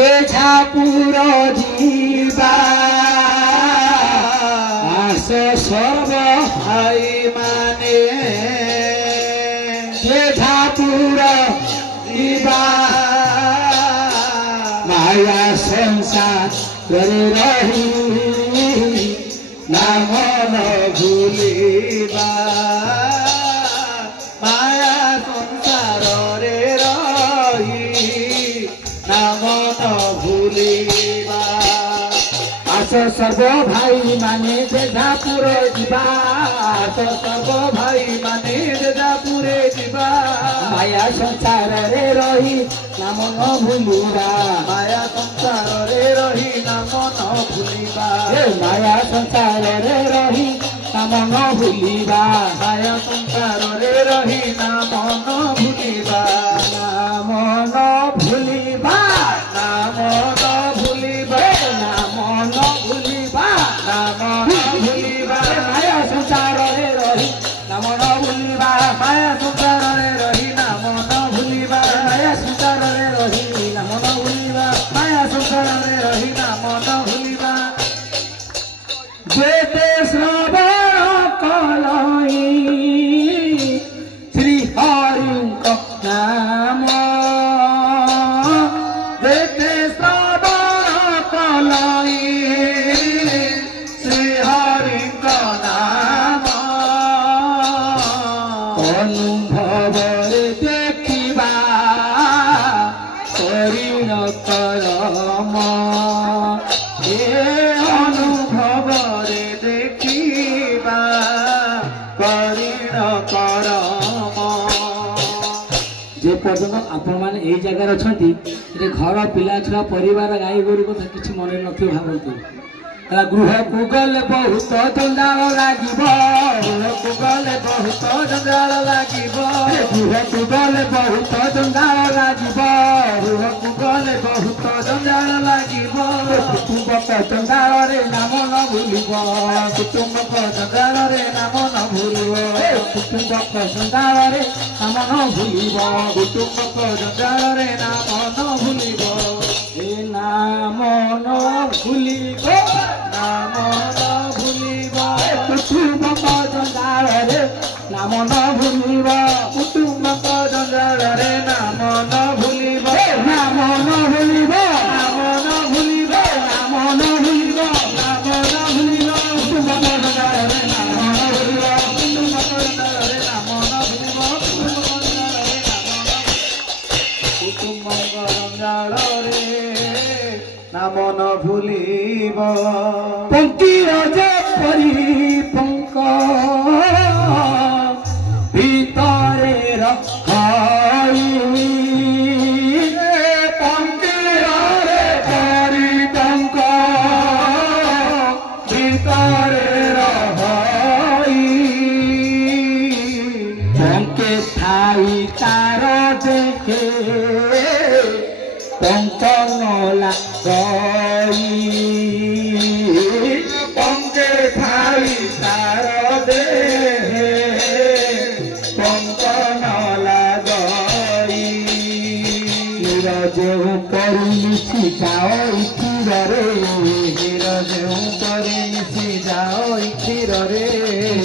जेझापुर जीवा आस सर्व भाई माने जेझापुर जीवा माया संसार रही नाम न भूलिबा माया संसार रे रही नाम न भूलिबा आस सर्व भाई माने जेझापुर जीवा आस सर्व भाई माने जेझापुर जीवा माया संसार रे रही नाम न भूलिबा माया संसार रे रही नाम न भूलिबा माया संसार रे रही नाम न भूलिबा माया संसार रे रही नाम न भूलिबा नाम न भूलिबा नाम न भूलिबा नाम न भूलिबा नाम न भूलिबा माया संसार रे रही नाम न भूलिबा माया संसार रे रही नाम न भूलिबा माया संसार रे रही नाम न भूलिबा माया संसार रे रही नाम न भूलिबा जेते श्रवण कलई श्री हरिଙ୍କ नाम जेते श्रवण कलई श्री हरिଙ୍କ नाम अनुभवरे देखिबा करिन करम अनुभवरे देखिबा करिन करम जे पर्यटन आपण मैंने यही जगार अच्छा घर पिला छुआ परिवार गाई गोरु कथा किसी मन न भावती गृह को गले बहुत जंजाल लगे गृह को गले बहुत जंजाल लगे गृह को गले बहुत जंजाल लगे गृह को गले बहुत जंजाल लगे कुटुंब जंजाल रे नाम न भूलिब कुटुंब जंजाल रे नाम न भूलिब कुटुंब जंजाल रे नाम न भूलिब कुटुंब जंजाल रे नाम न भूलिब ए नाम न भूलिब नाम न भूलिब कुटुंब जंजाल रे नाम न भूलिब कुटुंब जंजाल रे नाम न भूलिब नाम न भूलिब नाम न भूलिब नाम न भूलिब नाम न भूलिब कुटुंब जंजाल रे नाम न भूलिब कुटुंब जंजाल रे नाम न भूलिब कुटुंब जंजाल रे नाम न भूलिब पंक्तिर जेपरी पंक भितरे रखाई पंक्तिर जेपरी पंक भितरे रखाई पंके ठाई तार देखे पंक नला गई पंके ठाई तार दे पंक नला गई नीरज ऊपर मिशी जाओ क्षीर रे नीरज ऊपर मिशी जाओ क्षीर रे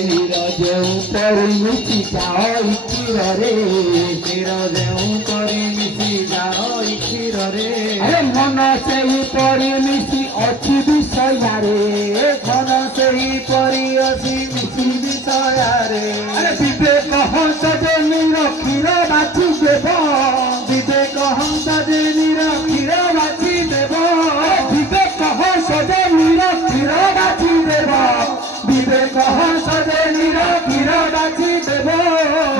नीरज ऊपर मिशी जाओ क्षीर रे नीरज ऊपर मिशी जाओ क्षीर रे अरे मन से ही परी मिशी अच्छी विषय रे मन से ही परी अच्छी मिशी विषय रे अरे विवेक हंस जे निरक्षीर बाछी देव विवेक हंस जे निरक्षीर बाछी देव विवेक हंस जे निरक्षीर बाछी देव विवेक हंस जे निरक्षीर बाछी देव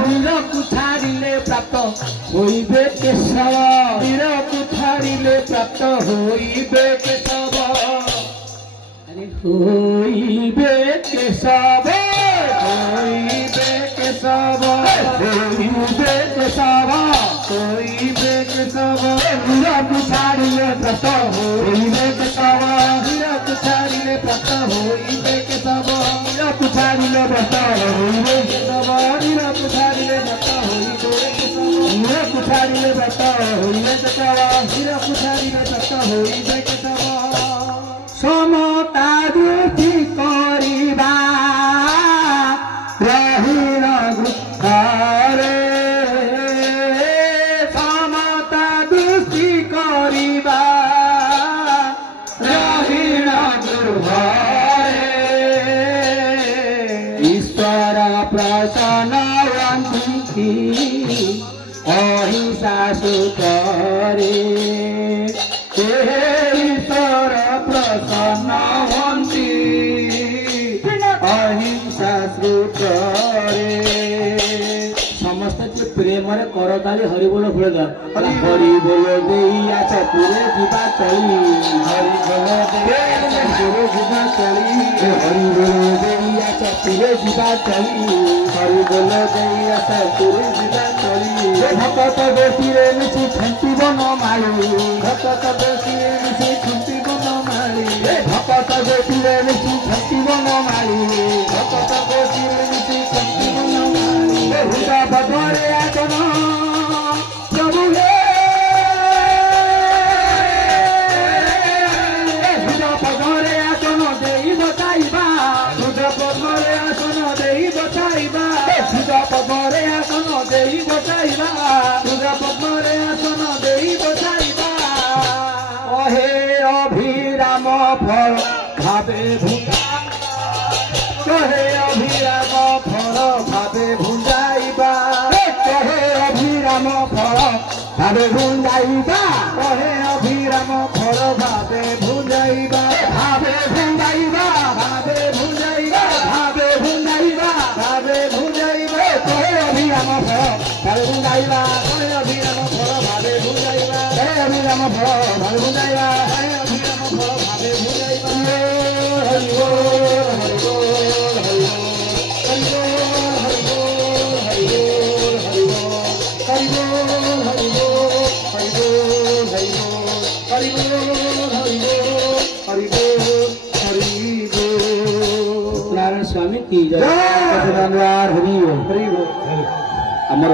नीरକୁ ଛାଡ଼ିଲେ ପ୍ରାପ୍ତ ହୋଇବେ କେଶବ नीरକୁ ଛାଡ଼ିଲେ ପ୍ରାପ୍ତ ହୋଇବେ କେଶବ अरे ହୋଇବେ କେଶବ ହୋଇବେ କେଶବ ହୋଇବେ କେଶବ ହୋଇବେ କେଶବ नीरକୁ ଛାଡ଼ିଲେ ପ୍ରାପ୍ତ ହୋଇବେ କେଶବ नीरକୁ ଛାଡ଼ିଲେ ପ୍ରାପ୍ତ ହୋଇବେ କେଶବ नीरକୁ ଛାଡ଼ିଲେ ପ୍ରାପ୍ତ ହୋଇବେ କେଶବ नीरକୁ ଛାଡ଼ିଲେ ପ୍ରାପ୍ତ ହୋଇବେ କେଶବ नीरକୁ ଛାଡ଼ିଲେ ପ୍ରାପ୍ତ ହୋଇବେ କେଶବ नीरକୁ ଛାଡ଼ିଲେ ପ୍ରାପ୍ତ ହୋଇବେ କେଶବ ସମତା ଦୃଷ୍ଟି କରିବା ରହିଣ ଗୃହରେ ସମତା ଦୃଷ୍ଟି କରିବା ରହିଣ ଗୃହରେ ଈଶ୍ୱର ପ୍ରସନ୍ନ ହୁଅନ୍ତି ଅହିଂସା ସୂତ୍ରରେ ଈଶ୍ୱର ପ୍ରସନ୍ନ ହୁଅନ୍ତି ଅହିଂସା ସୂତ୍ରରେ ସମସ୍ତେ ପ୍ରେମରେ କରତାଳି ହରିବୋଲ ଫୁଳଦ ହରିବୋଲ ଦେଇ ଆସ ପୁରେ ଯିବା ଚଳି ହରିବୋଲ ଦେଇ ଯିବା ଚଳି ହରିବୋଲ ଦେଇ ଆସ ପୁରେ ଯିବା ଚଳି ହରିବୋଲ ଦେଇ ଆସ ପୁରେ ଯିବା ଚଳି ଭକତ ବେଶୀରେ ମିଶି ଖୁଣ୍ଟିବ ନ ମାଳି ଭକତ ବେଶୀରେ ମିଶି ଖୁଣ୍ଟିବ ନ ମାଳି ଭକତ ବେଶୀରେ ମିଶି ଖୁଣ୍ଟିବ ନ ମାଳି ଭକତ ବେଶୀରେ ମିଶି ଖୁଣ୍ଟିବ ନ ମାଳି ହୃଦ ପଦରେ ଆସନ ପ୍ରଭୁ ହୃଦ ପଦରେ ଆସନ ଦେଇ ବସାଇବା ହୃଦ ପଦରେ ଆସନ ଦେଇ ବସାଇବା ହୃଦ ପଦରେ ଆସନ ଦେଇ ବସାଇବା ହୃଦ ପଦରେ ଆସନ ଦେଇ ବସାଇବା କହେ ଅଭିରାମ ଫଳ ଭାବେ ଭୁଙ୍ଗା କହେ ଅଭିରାମ ଫଳ ଭାବେ ଭୁଞ୍ଜାଇବା କହେ ଅଭିରାମ ଫଳ ଭାବେ ଭୁଞ୍ଜାଇବା କହେ ଅଭିରାମ ଫଳ ଭାବେ ଭୁଞ୍ଜାଇବା ଭାବେ ଭୁଞ୍ଜାଇବା ଭାବେ ଭୁଞ୍ଜାଇବା ଭାବେ ଭୁଞ୍ଜାଇବା ଭାବେ ଭୁଞ୍ଜାଇବା କହେ ଅଭିରାମ ଫଳ ଭାବେ ଭୁଞ୍ଜାଇବା କହେ ଅଭିରାମ ଫଳ ଭାବେ ଭୁଞ୍ଜାଇବା କହେ ଅଭିରାମ ଫଳ ଭାବେ ଭୁଞ୍ଜାଇବା କହେ ଅଭିରାମ ଫଳ ଭାବେ ଭୁଞ୍ଜାଇବା ହରି ବୋଲ ହରି ବୋଲ ହରି ବୋଲ ହରି ବୋଲ ହରି ବୋଲ ହରି ବୋଲ ହରି ବୋଲ ହରି ବୋଲ ହରି ବୋଲ ହରି ବୋଲ ହରି ବୋଲ ନାରାୟଣ ସ୍ୱାମୀ କି ଜୟ ହରି ବୋଲ ଆମର